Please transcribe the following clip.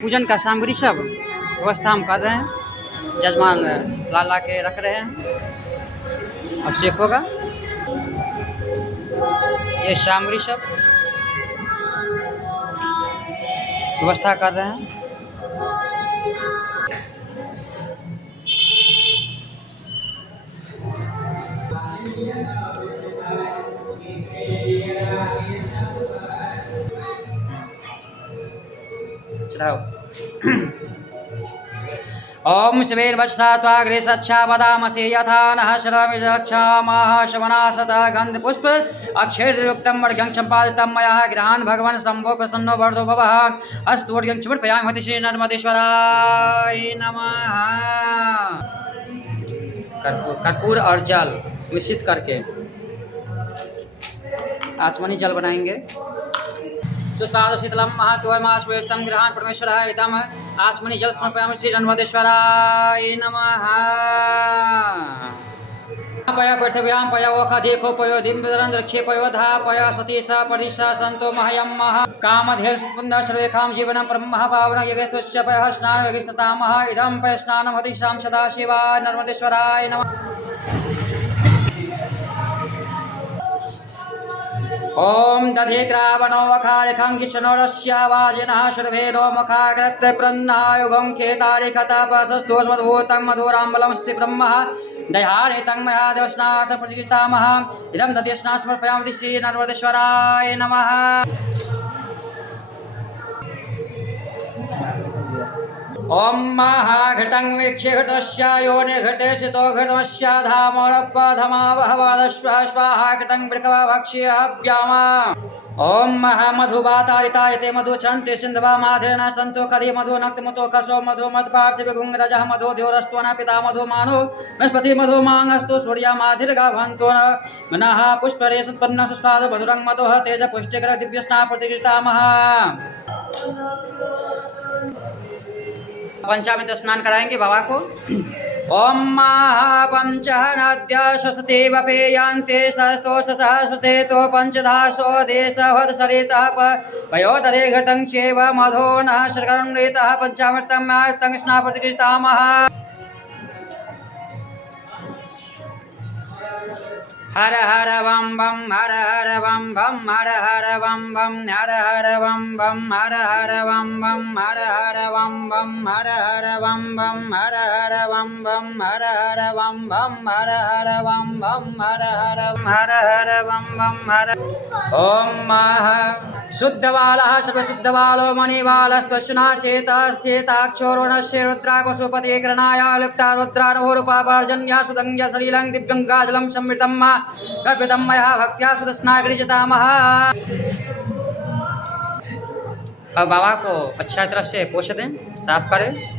पूजन का सामग्री सब व्यवस्था हम कर रहे हैं। जजमान ला के रख रहे हैं, अभिषेक होगा। ये सामग्री सब व्यवस्था कर रहे हैं। चलाओ। ओम शिवेर्वत्सा त्वाग्रे सच्छा वदामसि यथा नः शरमिषक्षामः शवनासतः गन्धपुष्प अक्षरयुक्तं वर्ग्यं सम्पादितं मया गृहान् भगवन् शम्भो प्रसन्नो वर्धो भवः। अस्तु वर्ग्यं समर्पयामि हति श्री नर्मदेश्वराय नमः। कर्पूर और जल मिश्रित करके आचमनी जल बनाएंगे। सुस्वादु शीतलम महत्वमास्वेतम गृहाण परमेश्वराय इदम आचमनी जल समर्पयामि श्री नर्मदेश्वराय नमः। पय पृथिव्यां पय ओखधिको पयो दिव्यरंद्रक्षे पयो धा पय सतीसा परिषा संतो महयम मह कामधेर स्पुंद सर्वेखां जीवनं परमः पावन यगेश्वस्य पय स्नान यगेस्ततामः इदं पय स्नानं हतिशां सदा शिवाय नर्मदेश्वराय नमः। ओम दधिक्रावणो वखारिखं किशनोरस्यावाजिनः शर्वेदो मुखाग्रत प्रन्नायुगं खेतारिखतापसस्तोष्मद्भूतं मधुराम्बलं श्री ब्रह्मः दयानितं मया देवस्नार्थं प्रतिष्ठामः इदं दध्यस्नानं समर्पयामि श्री नर्मदेश्वराय नमः। ओम महाघटं वीक्ष्य घृतस्य योनिर्घृते शितो घृतमस्य धामोरक्वधमावहवादश्व स्वाहा घृतं वृकवा भक्ष्य हव्यामा। ओम महामधुवातारितायते मधु चन्ते सिन्धवा माधेन सन्तो कदि मधु नक्तमुतो कसो मधु मत्पार्थिवगुङ्गरजः मधु द्योरस्तु न पिता मधु मानु बृहस्पति मधु मांगस्तु सूर्या माधिर्गाभन्तो न मनः पुष्परे सुत्पन्न सुस्वादु मधुरं मधुः तेज पुष्टिकर दिव्यस्ना प्रतिष्ठामः। पंचामृत स्नान कराएंगे बाबा को। ओम महापंचहनाद्य ससते वपेयांते सहस्ते तो पंचधासो देशवद सरितः पयोदधे घृतं चैव मधो नः शर्करमृतः पंचामृतं मार्तं स्नान प्रतिष्ठामः। हर हर वम बम हर हर वम बम हर हर वम बम हर हर वम बम हर हर वम बम हर हर वम बम हर हर वम बम हर हर वम बम हर हर वम बम हर हर वम बम हर हर वम बम हर। ओम महा शुद्धबालः सर्वशुद्धबालो मणिबालस्पशुनाशेताक्षोरुणस्य रुद्रा पशुपते कृणाय लिप्ता रुद्रानुरूपावर्जन्या सुदंग्या सलीलं दिव्यङ्गाजलं संवृतं कल्पितं मया भक्त्या सुदस्नागृजतामः। अब बाबा को अच्छा तरह से पोछ दें, साफ करें।